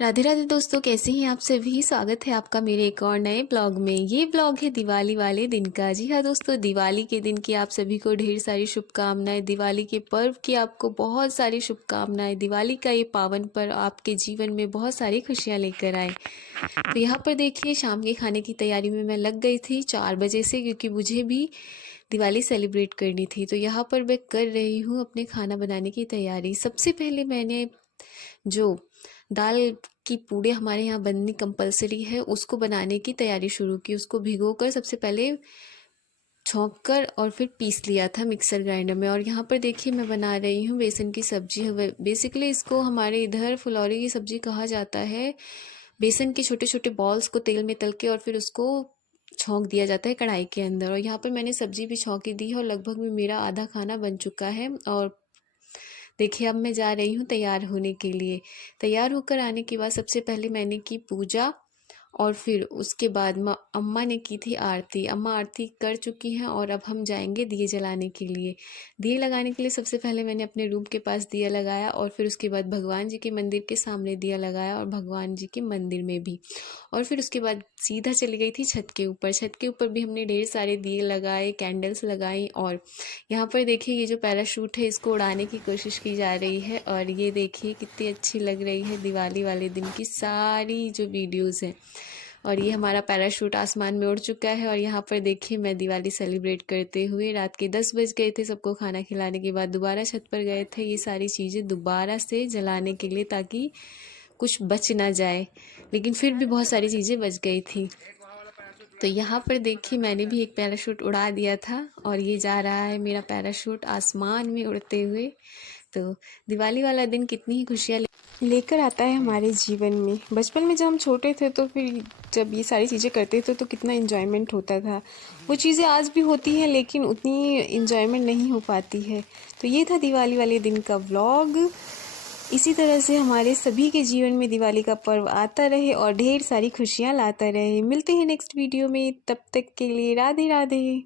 राधे राधे दोस्तों, कैसे हैं आप सभी। स्वागत है आपका मेरे एक और नए ब्लॉग में। ये ब्लॉग है दिवाली वाले दिन का। जी हाँ दोस्तों, दिवाली के दिन की आप सभी को ढेर सारी शुभकामनाएं। दिवाली के पर्व की आपको बहुत सारी शुभकामनाएं। दिवाली का ये पावन पर्व आपके जीवन में बहुत सारी खुशियां लेकर आए। तो यहाँ पर देखिए, शाम के खाने की तैयारी में मैं लग गई थी 4 बजे से, क्योंकि मुझे भी दिवाली सेलिब्रेट करनी थी। तो यहाँ पर मैं कर रही हूँ अपने खाना बनाने की तैयारी। सबसे पहले मैंने जो दाल की पूड़े हमारे यहाँ बननी कंपलसरी है, उसको बनाने की तैयारी शुरू की। उसको भिगोकर सबसे पहले छौंक कर और फिर पीस लिया था मिक्सर ग्राइंडर में। और यहाँ पर देखिए, मैं बना रही हूँ बेसन की सब्जी। बेसिकली इसको हमारे इधर फुलौरी की सब्जी कहा जाता है। बेसन के छोटे छोटे बॉल्स को तेल में तल के और फिर उसको छौंक दिया जाता है कढ़ाई के अंदर। और यहाँ पर मैंने सब्जी भी छौंकी दी है और लगभग में मेरा आधा खाना बन चुका है। और देखिए, अब मैं जा रही हूँ तैयार होने के लिए। तैयार होकर आने के बाद सबसे पहले मैंने की पूजा, और फिर उसके बाद अम्मा ने की थी आरती। अम्मा आरती कर चुकी हैं और अब हम जाएंगे दिए जलाने के लिए। दिए लगाने के लिए सबसे पहले मैंने अपने रूम के पास दिया लगाया, और फिर उसके बाद भगवान जी के मंदिर के सामने दिया लगाया, और भगवान जी के मंदिर में भी। और फिर उसके बाद सीधा चली गई थी छत के ऊपर। छत के ऊपर भी हमने ढेर सारे दिए लगाए, कैंडल्स लगाई। और यहाँ पर देखिए, ये जो पैराशूट है इसको उड़ाने की कोशिश की जा रही है। और ये देखिए कितनी अच्छी लग रही है दिवाली वाले दिन की सारी जो वीडियोज़ हैं। और ये हमारा पैराशूट आसमान में उड़ चुका है। और यहाँ पर देखिए, मैं दिवाली सेलिब्रेट करते हुए, रात के 10 बज गए थे। सबको खाना खिलाने के बाद दोबारा छत पर गए थे ये सारी चीज़ें दोबारा से जलाने के लिए, ताकि कुछ बच ना जाए। लेकिन फिर भी बहुत सारी चीज़ें बच गई थी। तो यहाँ पर देखिए, मैंने भी एक पैराशूट उड़ा दिया था और ये जा रहा है मेरा पैराशूट आसमान में उड़ते हुए। तो दिवाली वाला दिन कितनी ही खुशियाँ लेकर आता है हमारे जीवन में। बचपन में जब हम छोटे थे तो फिर जब ये सारी चीज़ें करते थे तो कितना इन्जॉयमेंट होता था। वो चीज़ें आज भी होती हैं, लेकिन उतनी इन्जॉयमेंट नहीं हो पाती है। तो ये था दिवाली वाले दिन का व्लॉग। इसी तरह से हमारे सभी के जीवन में दिवाली का पर्व आता रहे और ढेर सारी खुशियाँ लाता रहे। मिलते हैं नेक्स्ट वीडियो में, तब तक के लिए राधे राधे।